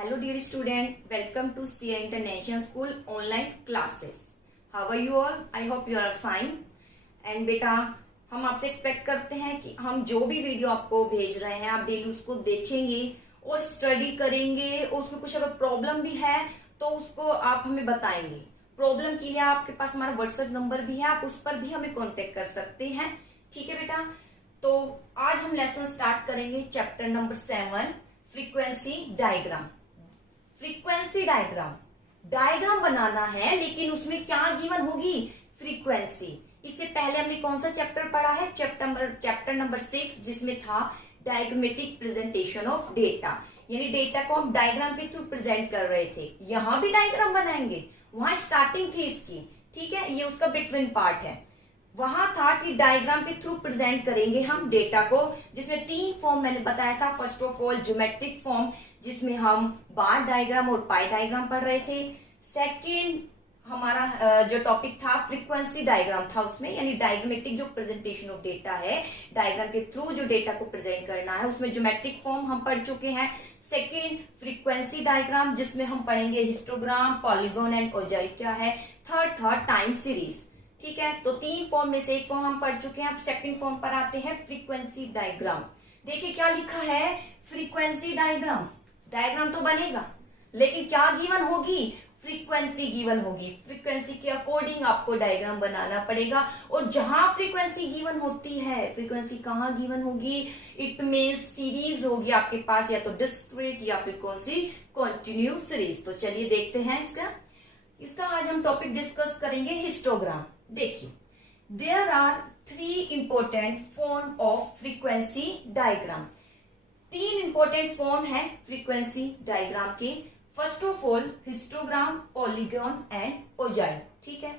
Hello dear student, welcome to CA International School online classes. How are you all? I hope you are fine. And बेटा हम आपसे expect करते हैं कि हम जो भी वीडियो आपको भेज रहे हैं आप डेली उसको देखेंगे और स्टडी करेंगे और उसमें कुछ अगर प्रॉब्लम भी है तो उसको आप हमें बताएंगे। प्रॉब्लम के लिए आपके पास हमारा व्हाट्सएप नंबर भी है, आप उस पर भी हमें कांटेक्ट कर सकते हैं। ठीक है बेटा, तो आज हम लेसन स्टार्ट करेंगे chapter number 7 frequency diagram. Frequency diagram बनाना है, लेकिन उसमें क्या गिवन होगी? फ्रीक्वेंसी। इससे पहले हमने कौन सा चैप्टर पढ़ा है? चैप्टर नंबर 6, जिसमें था डायग्रामेटिक प्रेजेंटेशन ऑफ डेटा, यानी डेटा को हम डायग्राम के थ्रू प्रेजेंट कर रहे थे। यहां भी डायग्राम बनाएंगे, वहां स्टार्टिंग थी इसकी। ठीक है, ये उसका बिटवीन पार्ट है। वहां था कि डायग्राम के थ्रू प्रेजेंट करेंगे हम डेटा को, जिसमें 3 फॉर्म मैंने बताया था। First of all geometric form, जिसमें हम बार डायग्राम और पाई डायग्राम पढ़ रहे थे। सेकंड हमारा जो टॉपिक था फ्रीक्वेंसी डायग्राम था, उसमें यानी डायग्रामेटिक जो प्रेजेंटेशन ऑफ डेटा है, डायग्राम के थ्रू जो डेटा को प्रेजेंट करना है, उसमें ज्योमेट्रिक फॉर्म हम पढ़ चुके हैं। सेकेंड फ्रीक्वेंसी डायग्राम, जिसमें हम पढ़ेंगे हिस्टोग्राम, पॉलीगॉन एंड ओजाइड क्या है। Third time series. ठीक है, तो 3 फॉर्म में से एक फॉर्म हम पढ़ चुके हैं। अब सेकंड फॉर्म पर आते हैं, फ्रीक्वेंसी डायग्राम। देखिए क्या लिखा है, फ्रीक्वेंसी डायग्राम। डायग्राम तो बनेगा, लेकिन क्या गिवन होगी? फ्रीक्वेंसी गिवन होगी। फ्रीक्वेंसी के अकॉर्डिंग आपको डायग्राम बनाना पड़ेगा। और जहां फ्रीक्वेंसी गिवन होती है, फ्रीक्वेंसी कहाँ गिवन होगी? इट मीन सीरीज होगी आपके पास, या तो डिस्क्रीट या फिर कौन सी कंटिन्यूस सीरीज। तो चलिए देखते हैं इसका आज हम टॉपिक डिस्कस करेंगे हिस्टोग्राम। देखिए, there are 3 important form of frequency diagram. 3 important form है फ्रीक्वेंसी डायग्राम के। First of all histogram, polygon and ओजाइड। ठीक है,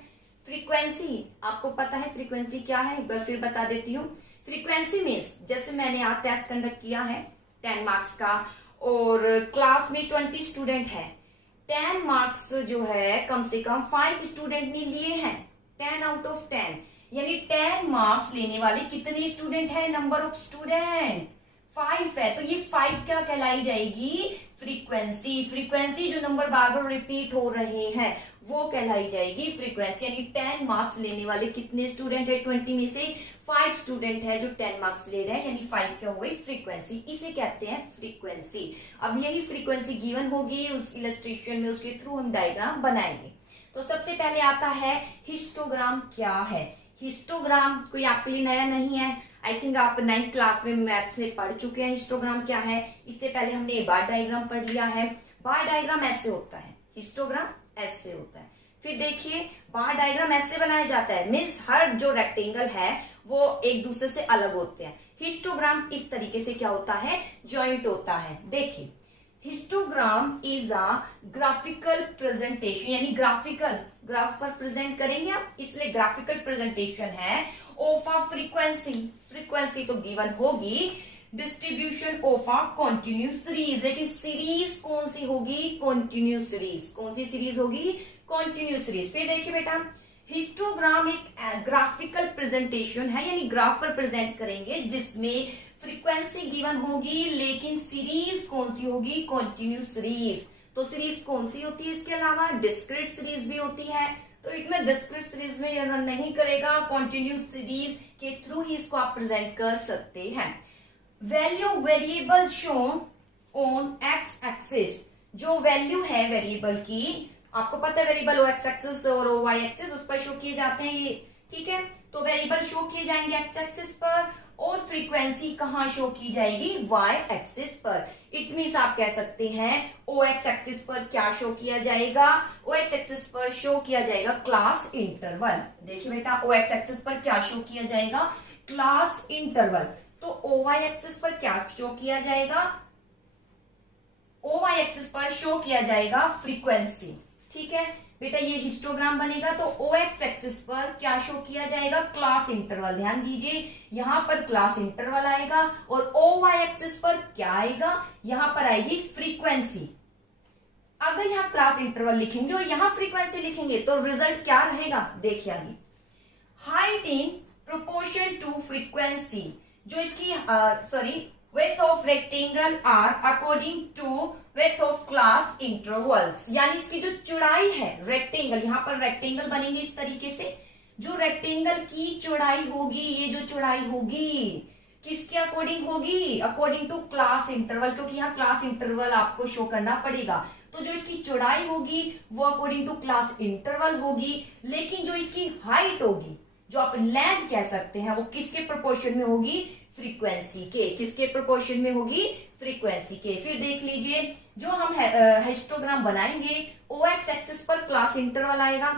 फ्रीक्वेंसी आपको पता है फ्रीक्वेंसी क्या है, एक बार फिर बता देती हूँ। फ्रीक्वेंसी मीन्स, जैसे मैंने आज टेस्ट कंडक्ट किया है 10 मार्क्स का, और क्लास में 20 स्टूडेंट है। 10 मार्क्स जो है कम से कम 5 स्टूडेंट ने लिए हैं, 10 आउट ऑफ 10, यानी 10 मार्क्स लेने वाले कितने स्टूडेंट है? नंबर ऑफ स्टूडेंट 5 है, तो ये 5 क्या कहलाई जाएगी? फ्रीक्वेंसी। फ्रीक्वेंसी जो नंबर बार बार रिपीट हो रहे हैं वो कहलाई जाएगी फ्रीक्वेंसी। यानी 10 मार्क्स लेने वाले कितने स्टूडेंट है? 20 में से 5 स्टूडेंट है जो 10 मार्क्स ले रहे हैं, यानी 5 क्या हुई? फ्रीक्वेंसी। इसे कहते हैं फ्रीक्वेंसी। अब यही फ्रीक्वेंसी गिवन होगी, उस इलस्ट्रेशन में उसके थ्रू हम डायग्राम बनाएंगे। तो सबसे पहले आता है हिस्टोग्राम क्या है। हिस्टोग्राम कोई आपके लिए नया नहीं है, आई थिंक आप 9th क्लास में मैथ से पढ़ चुके हैं हिस्टोग्राम क्या है। इससे पहले हमने बार डायग्राम पढ़ लिया है। बार डायग्राम ऐसे होता है, हिस्टोग्राम ऐसे होता है। फिर देखिए, बार डायग्राम ऐसे बनाया जाता है, मीन्स हर जो रेक्टेंगल है वो एक दूसरे से अलग होते हैं। हिस्टोग्राम इस तरीके से क्या होता है? ज्वाइंट होता है। देखिए, histogram is a graphical presentation, यानी ग्राफ पर प्रेजेंट करेंगे आप, इसलिए ग्राफिकल प्रेजेंटेशन है ऑफ अ फ्रीक्वेंसी। फ्रीक्वेंसी तो गिवन होगी, distribution of a continuous series, लेकिन सीरीज कौन सी होगी? Continuous series. कौन सी सीरीज होगी? Continuous series. फिर देखिए बेटा, हिस्टोग्राम एक ग्राफिकल प्रेजेंटेशन है, यानी ग्राफ पर प्रेजेंट करेंगे जिसमें फ्रीक्वेंसी गिवन होगी, लेकिन सीरीज कौन सी होगी? Continuous series. तो सीरीज कौन सी होती है? इसके अलावा डिस्क्रीट सीरीज भी होती है, तो इसमें डिस्क्रीट सीरीज में ये रन नहीं करेगा, कंटिन्यूस सीरीज के थ्रू ही इसको आप प्रेजेंट कर सकते हैं। Value variable shown on x axis. जो वैल्यू है वेरिएबल की, आपको पता है वेरिएबल ओ एक्स एक्सिस और ओ वाई एक्सिस, उस पर शो किए जाते हैं ये। ठीक है, तो वेरिएबल शो किए जाएंगे एक्स एक्सिस पर, और फ्रीक्वेंसी कहां शो की जाएगी? वाई एक्सिस पर। इट मीन्स आप कह सकते हैं ओ एक्स एक्सिस पर क्या शो किया जाएगा? ओ एक्स एक्सिस पर शो किया जाएगा क्लास इंटरवल। देखिए बेटा, ओ एक्स एक्सिस पर क्या शो किया जाएगा? Class interval. तो ओ वाई एक्सिस पर क्या शो किया जाएगा? ओ वाई एक्सिस पर शो किया जाएगा फ्रीक्वेंसी। ठीक है बेटा, ये हिस्टोग्राम बनेगा तो ओ एक्स एक्सिस पर क्या शो किया जाएगा? Class interval. ध्यान दीजिए, यहां पर क्लास इंटरवल आएगा, और ओ वाई एक्सिस पर क्या आएगा? यहां पर आएगी फ्रीक्वेंसी। अगर यहां क्लास इंटरवल लिखेंगे और यहां फ्रीक्वेंसी लिखेंगे तो रिजल्ट क्या रहेगा? देखिए आगे, height in proportion to frequency. जो इसकी width of rectangle are according to width of class intervals, यानी इसकी जो चौड़ाई है रेक्टेंगल, यहाँ पर रेक्टेंगल बनेंगे इस तरीके से, जो रेक्टेंगल की चौड़ाई होगी, ये जो चौड़ाई होगी किसके अकॉर्डिंग होगी, अकॉर्डिंग टू क्लास इंटरवल, क्योंकि यहाँ क्लास इंटरवल आपको शो करना पड़ेगा। तो जो इसकी चौड़ाई होगी वो अकॉर्डिंग टू क्लास इंटरवल होगी, लेकिन जो इसकी हाइट होगी, जो आप लेंथ कह सकते हैं, वो किसके प्रोपोर्शन में होगी, फ्रीक्वेंसी के। किसके प्रोपोर्शन में होगी, फ्रीक्वेंसी के। फिर देख लीजिए, जो हम हिस्टोग्राम बनाएंगे, ओ एक्स एक्सिस पर क्लास इंटरवल आएगा,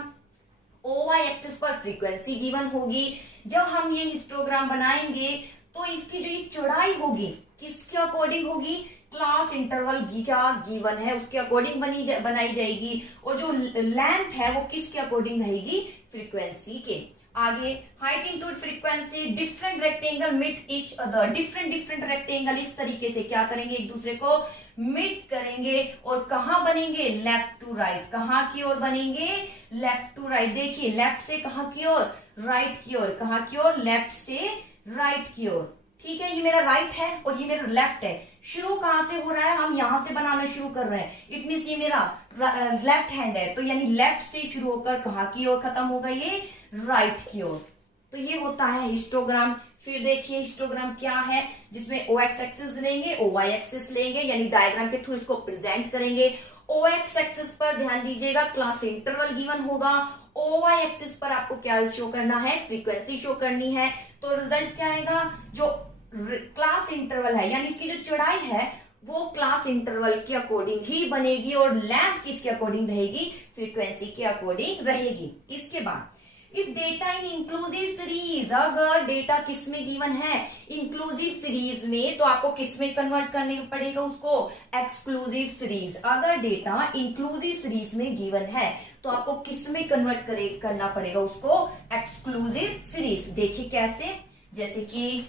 ओ वाई एक्सिस पर फ्रीक्वेंसी गिवन होगी। जब हम ये हिस्टोग्राम बनाएंगे तो इसकी जो चौड़ाई होगी किसके अकॉर्डिंग होगी, क्लास इंटरवल क्या गिवन है उसके अकॉर्डिंग बनाई जाएगी, और जो लेंथ है वो किसके अकॉर्डिंग रहेगी, फ्रीक्वेंसी के। आगे, height into frequency, different rectangle meet each other, different rectangle इस तरीके से क्या करेंगे, एक दूसरे को मीट करेंगे, और कहां बनेंगे, लेफ्ट टू राइट। कहां की ओर बनेंगे, लेफ्ट टू राइट। देखिए, लेफ्ट से कहां की ओर, राइट की ओर। कहां की ओर, लेफ्ट से राइट की ओर। ठीक है, ये मेरा राइट है और ये मेरा लेफ्ट है। शुरू कहां से हो रहा है, हम यहां से बनाना शुरू कर रहे हैं, इट मींस ये मेरा लेफ्ट हैंड है, तो यानी लेफ्ट से शुरू होकर कहां की ओर खत्म होगा, ये राइट की ओर। तो ये होता है हिस्टोग्राम। फिर देखिए हिस्टोग्राम क्या है, जिसमें ओ एक्स एक्सिस लेंगे, ओ वाई एक्सिस लेंगे, यानी डायग्राम के थ्रू इसको प्रेजेंट करेंगे। ओ एक्स एक्सिस पर ध्यान दीजिएगा क्लास इंटरवल गिवन होगा, ओ वाई एक्सिस पर आपको क्या शो करना है, फ्रीक्वेंसी शो करनी है। तो रिजल्ट क्या आएगा, जो क्लास इंटरवल है यानी इसकी जो चौड़ाई है वो क्लास इंटरवल के अकॉर्डिंग ही बनेगी, और लेंथ किसके अकॉर्डिंग रहेगी, फ्रीक्वेंसी के अकॉर्डिंग रहेगी। इसके बाद if data in inclusive series, अगर डेटा किसमें गिवन है, इंक्लूसिव सीरीज में, तो आपको किसमें कन्वर्ट करने पड़ेगा उसको, एक्सक्लूसिव सीरीज। अगर डेटा इंक्लूसिव सीरीज में गिवन है तो आपको किसमें कन्वर्ट करना पड़ेगा उसको, एक्सक्लूसिव सीरीज। देखिए कैसे, जैसे कि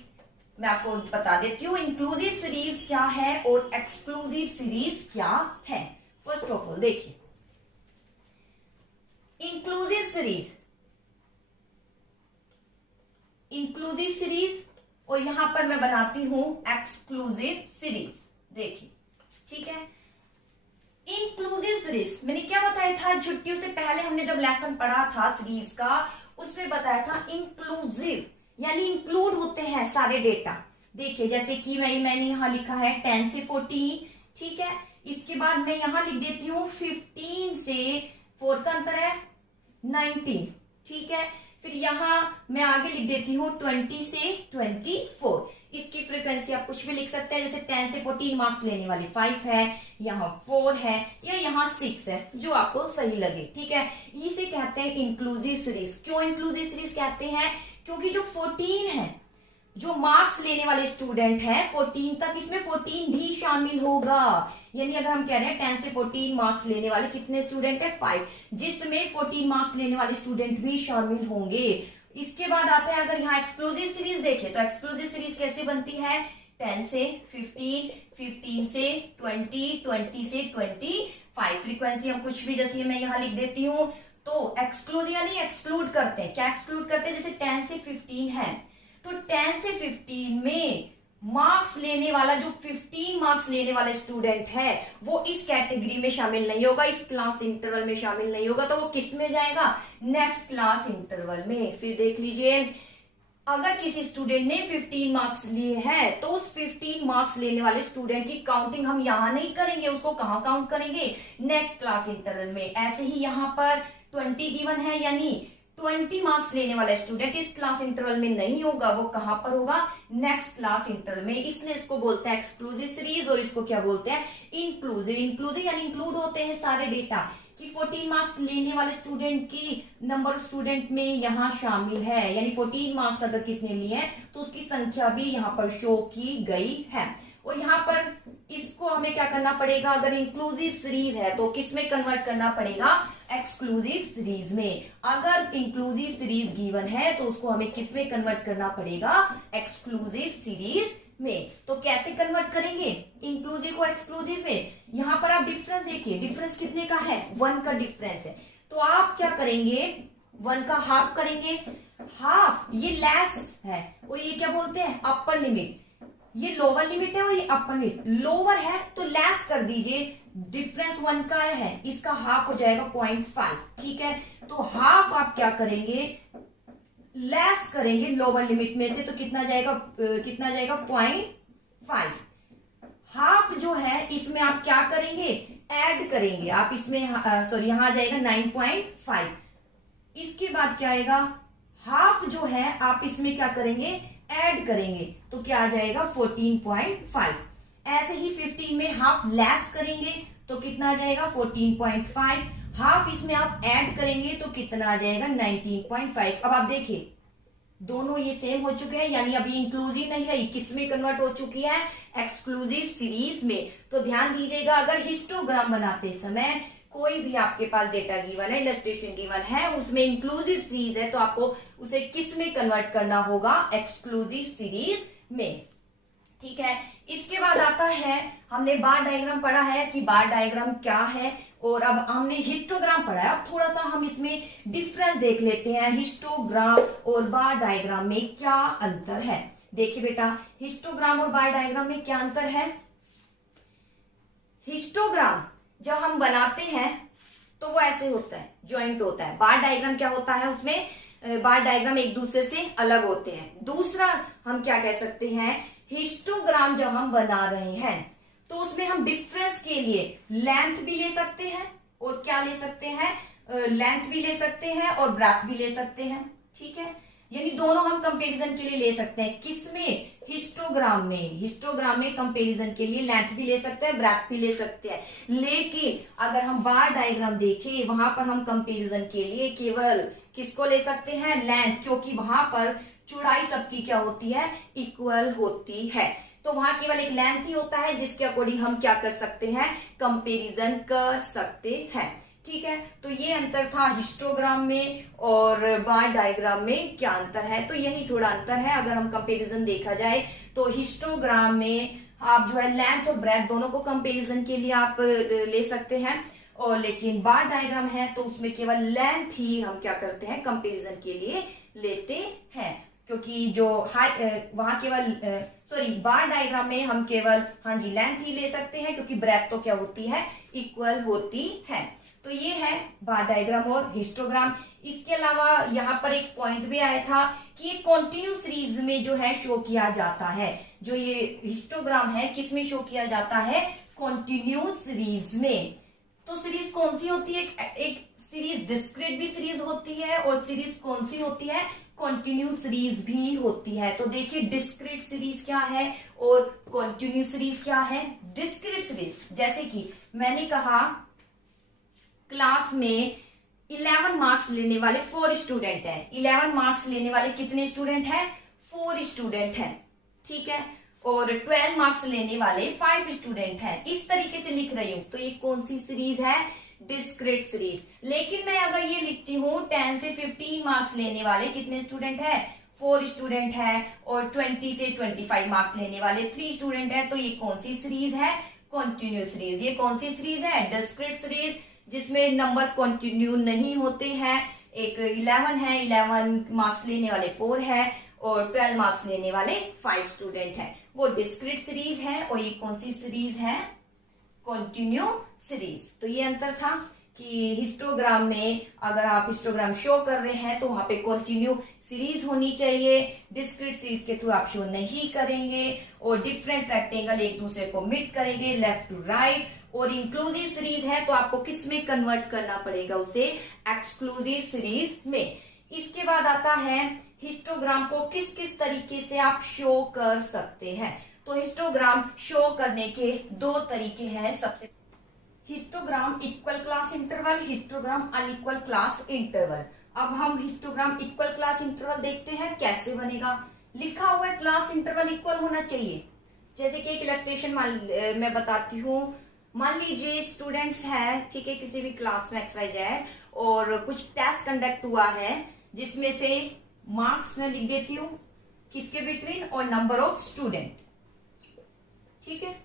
मैं आपको बता देती हूँ इंक्लूसिव सीरीज क्या है और एक्सक्लूसिव सीरीज क्या है। फर्स्ट ऑफ ऑल देखिए, इंक्लूसिव सीरीज, इंक्लूसिव सीरीज, और यहां पर मैं बनाती हूं एक्सक्लूसिव सीरीज। देखिए, ठीक है, इंक्लूसिव सीरीज मैंने क्या बताया था, छुट्टियों से पहले हमने जब लेसन पढ़ा था सीरीज का, उसमें बताया था इंक्लूसिव यानी इंक्लूड होते हैं सारे डेटा। देखिए, जैसे कि मैंने यहां लिखा है 10 से 14, ठीक है। इसके बाद मैं यहां लिख देती हूँ 15 से 4 का अंतर है 19, ठीक है। फिर यहां मैं आगे लिख देती हूँ 20 से 24। इसकी फ्रीक्वेंसी आप कुछ भी लिख सकते हैं, जैसे 10 से 14 मार्क्स लेने वाली 5 है, यहाँ 4 है, या यहाँ 6 है, जो आपको सही लगे, ठीक है। इसे कहते हैं इंक्लूसिव सीरीज। क्यों इंक्लूसिव सीरीज कहते हैं, क्योंकि जो 14 है, जो मार्क्स लेने वाले स्टूडेंट हैं 14 तक, इसमें 14 भी शामिल होगा। यानी अगर हम कह रहे हैं 10 से 14 मार्क्स लेने वाले कितने स्टूडेंट है, 5, जिसमें 14 मार्क्स लेने वाले स्टूडेंट भी शामिल होंगे। इसके बाद आता है, अगर यहाँ एक्सक्लूसिव सीरीज देखें तो एक्सक्लूसिव सीरीज कैसे बनती है, 10 से 15, 15 से 20, 20 से 25। फ्रीक्वेंसी हम कुछ भी, जैसे मैं यहाँ लिख देती हूँ, तो एक्सक्लूड यानी एक्सक्लूड करते हैं। क्या एक्सक्लूड करते हैं, जैसे 10 से 15 है तो 10 से 15 में मार्क्स लेने वाला, जो 15 मार्क्स लेने वाला स्टूडेंट है वो इस कैटेगरी में शामिल नहीं होगा, इस क्लास इंटरवल में शामिल नहीं होगा, तो वो किस में जाएगा, नेक्स्ट क्लास इंटरवल में। फिर देख लीजिए, अगर किसी स्टूडेंट ने 15 मार्क्स लिए हैं तो उस 15 मार्क्स लेने वाले स्टूडेंट की काउंटिंग हम यहां नहीं करेंगे, उसको कहां काउंट करेंगे, नेक्स्ट क्लास इंटरवल में। ऐसे ही यहां पर 20 गिवन है, यानी 20 मार्क्स लेने वाला स्टूडेंट इस क्लास इंटरवल में नहीं होगा, वो कहां पर होगा, नेक्स्ट क्लास इंटरवल में। इसलिए इसको बोलते हैं एक्सक्लूसिव सीरीज, और इसको क्या बोलते हैं, इंक्लूसिव। इंक्लूसिव यानी इंक्लूड होते हैं सारे डेटा, कि 14 मार्क्स लेने वाले स्टूडेंट की नंबर स्टूडेंट में यहाँ शामिल है, यानी 14 मार्क्स अगर किसने लिए हैं तो उसकी संख्या भी यहाँ पर शो की गई है। और यहाँ पर इसको हमें क्या करना पड़ेगा, अगर इंक्लूसिव सीरीज है तो किस में कन्वर्ट करना पड़ेगा, एक्सक्लूसिव सीरीज में। अगर इंक्लूसिव सीरीज गिवन है तो उसको हमें किस में कन्वर्ट करना पड़ेगा, एक्सक्लूसिव सीरीज में। तो कैसे कन्वर्ट करेंगे इंक्लूसिव को एक्सक्लूसिव में, यहाँ पर आप डिफरेंस देखिए, डिफरेंस कितने का है, 1 का डिफरेंस है। तो आप क्या करेंगे, 1 का हाफ करेंगे, हाफ ये लेस है और ये क्या बोलते हैं अपर लिमिट, ये लोअर लिमिट है और ये अपर लिमिट। लोअर है तो लेस कर दीजिए, डिफरेंस 1 का है, इसका हाफ हो जाएगा 0.5। ठीक है, तो हाफ आप क्या करेंगे, लेस करेंगे लोअर लिमिट में से, तो कितना जाएगा 0.5। हाफ जो है इसमें आप क्या करेंगे, ऐड करेंगे आप इसमें, सॉरी यहां आ जाएगा 9.5। इसके बाद क्या आएगा, हाफ जो है आप इसमें क्या करेंगे, ऐड करेंगे, तो क्या आ जाएगा 14.5। ऐसे ही 15 में हाफ लेस करेंगे तो कितना आ जाएगा 14.5। हाफ इसमें आप ऐड करेंगे तो कितना आ जाएगा 19.5। अब आप देखिए दोनों ये सेम हो चुके हैं, यानी अभी इंक्लूसिव नहीं रही, किसमें कन्वर्ट हो चुकी है, एक्सक्लूसिव सीरीज में। तो ध्यान दीजिएगा, अगर हिस्टोग्राम बनाते समय कोई भी आपके पास डेटा गिवन है, इलस्ट्रेशन गिवन है, उसमें इंक्लूसिव सीरीज है, तो आपको उसे किस में कन्वर्ट करना होगा, एक्सक्लूसिव सीरीज में। ठीक है, इसके बाद आता है, हमने बार डायग्राम पढ़ा है कि बार डायग्राम क्या है, और अब हमने हिस्टोग्राम पढ़ा है। अब थोड़ा सा हम इसमें डिफरेंस देख लेते हैं, हिस्टोग्राम और बार डायग्राम में क्या अंतर है। देखिए बेटा, हिस्टोग्राम और बार डायग्राम में क्या अंतर है। हिस्टोग्राम जब हम बनाते हैं तो वो ऐसे होता है, ज्वाइंट होता है। बार डायग्राम क्या होता है, उसमें बार डायग्राम एक दूसरे से अलग होते हैं। दूसरा हम क्या कह सकते हैं, हिस्टोग्राम जब हम बना रहे हैं तो उसमें हम डिफरेंस के लिए लेंथ भी ले सकते हैं, और क्या ले सकते हैं, लेंथ भी ले सकते हैं और ब्रेथ भी ले सकते हैं। ठीक है, यानी दोनों हम कंपैरिजन के लिए ले सकते हैं। किसमें, हिस्टोग्राम में। हिस्टोग्राम में कंपैरिजन के लिए लेंथ भी ले सकते हैं, ब्रेथ भी ले सकते हैं। लेकिन अगर हम बार डायग्राम देखें, वहां पर हम कंपैरिजन के लिए केवल किसको ले सकते हैं, लेंथ, क्योंकि वहां पर चौड़ाई सबकी क्या होती है, इक्वल होती है। तो वहां केवल एक लेंथ ही होता है जिसके अकॉर्डिंग हम क्या कर सकते हैं, कंपैरिजन कर सकते हैं। ठीक है, तो ये अंतर था हिस्टोग्राम में और बार डायग्राम में क्या अंतर है। तो यही थोड़ा अंतर है। अगर हम कंपैरिजन देखा जाए तो हिस्टोग्राम में आप जो है लेंथ और ब्रेथ दोनों को कंपैरिजन के लिए आप ले सकते हैं, और लेकिन बार डायग्राम है तो उसमें केवल लेंथ ही हम क्या करते हैं, कंपैरिजन के लिए लेते हैं। क्योंकि जो वहां केवल बार डायग्राम में हम केवल लेंथ ही ले सकते हैं, क्योंकि ब्रेथ तो क्या होती है, इक्वल होती है। तो ये है बार डायग्राम और हिस्टोग्राम। इसके अलावा यहाँ पर एक पॉइंट भी आया था कि ये कॉन्टिन्यू सीरीज में जो है शो किया जाता है। जो ये हिस्टोग्राम है किसमें शो किया जाता है, कॉन्टिन्यू सीरीज में। तो सीरीज कौन सी होती है, एक सीरीज डिस्क्रीट भी सीरीज होती है, और सीरीज कौन सी होती है, कॉन्टिन्यू सीरीज भी होती है। तो देखिए डिस्क्रीट सीरीज क्या है और कॉन्टिन्यू सीरीज क्या है। डिस्क्रीट सीरीज, जैसे कि मैंने कहा क्लास में 11 मार्क्स लेने वाले 4 स्टूडेंट हैं। 11 मार्क्स लेने वाले कितने स्टूडेंट हैं, 4 स्टूडेंट हैं। ठीक है, और 12 मार्क्स लेने वाले 5 स्टूडेंट हैं। इस तरीके से लिख रही हूं, तो ये कौन सी सीरीज है, डिस्क्रीट सीरीज। लेकिन मैं अगर ये लिखती हूँ 10 से 15 मार्क्स लेने वाले कितने स्टूडेंट है, 4 स्टूडेंट है, और 20 से 25 मार्क्स लेने वाले 3 स्टूडेंट है, तो ये कौन सी सीरीज है, कॉन्टिन्यू सीरीज। ये कौन सी सीरीज है, डिस्क्रीट सीरीज, जिसमें नंबर कंटिन्यू नहीं होते हैं। एक 11 है, 11 मार्क्स लेने वाले 4 है, और 12 मार्क्स लेने वाले 5 स्टूडेंट है, वो डिस्क्रीट सीरीज है। और ये कौन सी सीरीज है, कंटिन्यू सीरीज। तो ये अंतर था कि हिस्टोग्राम में अगर आप हिस्टोग्राम शो कर रहे हैं तो वहां पे कंटिन्यू सीरीज होनी चाहिए, डिस्क्रीट सीरीज के थ्रू आप शो नहीं करेंगे, और डिफरेंट रेक्टेंगल एक दूसरे को मीट करेंगे लेफ्ट टू राइट। और इंक्लूसिव सीरीज है तो आपको किस में कन्वर्ट करना पड़ेगा, उसे एक्सक्लूसिव सीरीज में। इसके बाद आता है हिस्टोग्राम को किस किस तरीके से आप शो कर सकते हैं। तो हिस्टोग्राम शो करने के 2 तरीके हैं। सबसे histogram equal class interval, histogram unequal class interval. अब हम हिस्टोग्राम इक्वल क्लास इंटरवल देखते हैं कैसे बनेगा। लिखा हुआ है क्लास इंटरवल इक्वल होना चाहिए। जैसे कि एक इलस्ट्रेशन मैं बताती हूँ। मान लीजिए स्टूडेंट्स हैं, ठीक है, किसी भी क्लास में XYZ, और कुछ टेस्ट कंडक्ट हुआ है जिसमें से मार्क्स मैं लिख देती हूँ किसके बिटवीन और नंबर ऑफ स्टूडेंट। ठीक है,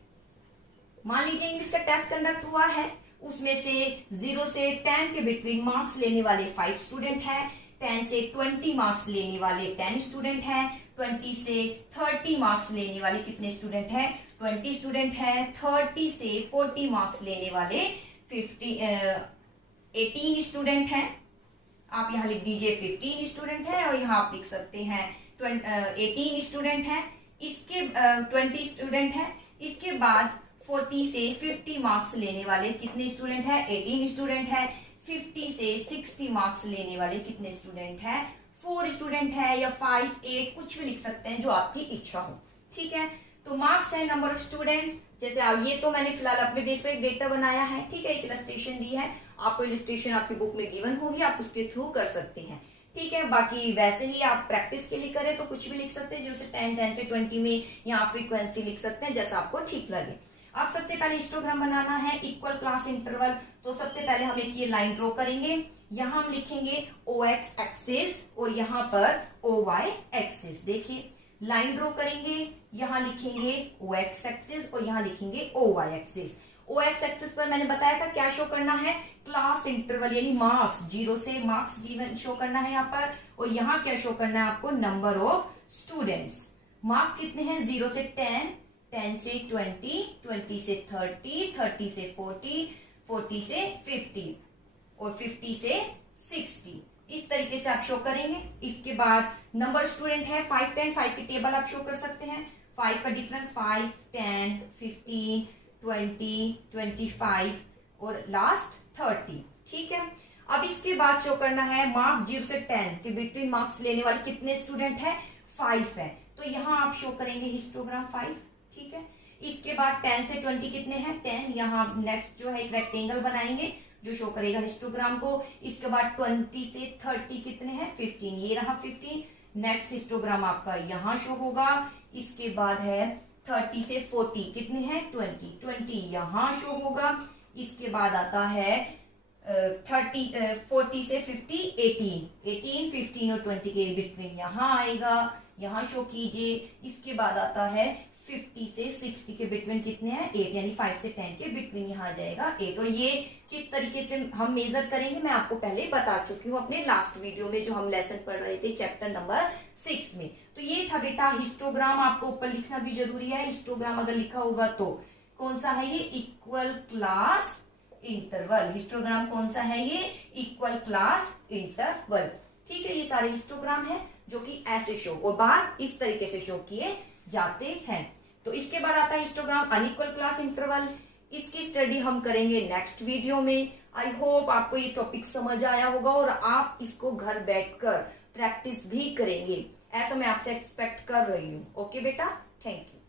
मान लीजिए इंग्लिश का टेस्ट कंडक्ट हुआ है, उसमें से 0 से 10 के बिटवीन मार्क्स लेने वाले 5 स्टूडेंट हैं। 10 से 20 मार्क्स लेने वाले 10 स्टूडेंट हैं, 20 से 30 मार्क्स लेने वाले कितने स्टूडेंट हैं, 20 स्टूडेंट हैं, 30 से 40 मार्क्स लेने वाले 18 स्टूडेंट हैं। आप यहाँ लिख दीजिए 15 स्टूडेंट है, और यहाँ आप लिख सकते हैं 18 स्टूडेंट है, इसके 20 स्टूडेंट है। इसके बाद 40 से 50 मार्क्स लेने वाले कितने स्टूडेंट है, 18 स्टूडेंट है। 50 से 60 मार्क्स लेने वाले कितने स्टूडेंट है, 4 स्टूडेंट है, या 5, 8 कुछ भी लिख सकते हैं जो आपकी इच्छा हो। ठीक है, तो मार्क्स है, नंबर ऑफ स्टूडेंट, जैसे आप ये तो मैंने फिलहाल अपने बेस पर एक डेटा बनाया है। ठीक है, एक इलस्ट्रेशन दी है, आपको इलस्ट्रेशन आपकी बुक में गिवन होगी, आप उसके थ्रू कर सकते हैं। ठीक है, बाकी वैसे ही आप प्रैक्टिस के लिए करें तो कुछ भी लिख सकते हैं, जैसे 10 से 20 में, या आप फ्रीक्वेंसी लिख सकते हैं, जैसा आपको ठीक लगे। अब सबसे पहले हिस्टोग्राम बनाना है, इक्वल क्लास इंटरवल। तो सबसे पहले हम एक ये लाइन ड्रॉ करेंगे, यहाँ हम लिखेंगे OX एक्सिस और यहाँ पर OY एक्सिस। देखिए लाइन ड्रॉ करेंगे, यहाँ लिखेंगे OX एक्सिस और यहाँ लिखेंगे OY एक्सिस। OX एक्सिस पर मैंने बताया था क्या शो करना है, क्लास इंटरवल यानी मार्क्स, 0 से मार्क्स गिवन शो करना है यहाँ पर, और यहाँ क्या शो करना है आपको, नंबर ऑफ स्टूडेंट्स। मार्क्स कितने हैं, 0 से 10, 10 से 20, 20 से 30, 30 से 40, 40 से 50 और 50 से 60। इस तरीके से आप शो करेंगे। इसके बाद नंबर स्टूडेंट है 5, 10, 5 की टेबल आप शो कर सकते हैं। 5 का डिफरेंस 5, 10, 15, 20, 25 और लास्ट 30। ठीक है, अब इसके बाद शो करना है मार्क्स 0 से 10 के बिटवीन मार्क्स लेने वाले कितने स्टूडेंट है, 5 है। तो यहाँ आप शो करेंगे हिस्टोग्राम 5। ठीक है, इसके बाद 10 से 20 कितने हैं, 10। यहाँ नेक्स्ट जो है एक रेक्टेंगल बनाएंगे जो शो करेगा हिस्टोग्राम को। इसके बाद 20 से 30 कितने हैं, 15। ये रहा 15। नेक्स्ट हिस्टोग्राम आपका यहाँ शो होगा। इसके बाद है 30 से 40 कितने हैं, 20, 20 यहाँ शो होगा। इसके बाद आता है 40 से 50, 18, 15 और 20 के बिटवीन यहाँ आएगा, यहाँ शो कीजिए। इसके बाद आता है 50 से 60 के बिटवीन कितने हैं, 8, यानी 5 से 10 के बिटवीन यहाँ आ जाएगा 8। और ये किस तरीके से हम मेजर करेंगे मैं आपको पहले बता चुकी हूँ अपने लास्ट वीडियो में, जो हम लेसन पढ़ रहे थे चैप्टर नंबर 6 में। तो ये था बेटा हिस्टोग्राम, आपको ऊपर लिखना भी जरूरी है। हिस्टोग्राम अगर लिखा होगा तो कौन सा है ये, इक्वल क्लास इंटरवल। हिस्टोग्राम कौन सा है ये, इक्वल क्लास इंटरवल। ठीक है, ये सारे हिस्टोग्राम है जो कि ऐसे शो और बार इस तरीके से शो किए जाते हैं। तो इसके बाद आता है हिस्टोग्राम अनइक्वल क्लास इंटरवल। इसकी स्टडी हम करेंगे नेक्स्ट वीडियो में। आई होप आपको ये टॉपिक समझ आया होगा और आप इसको घर बैठकर प्रैक्टिस भी करेंगे, ऐसा मैं आपसे एक्सपेक्ट कर रही हूँ। ओके बेटा, थैंक यू।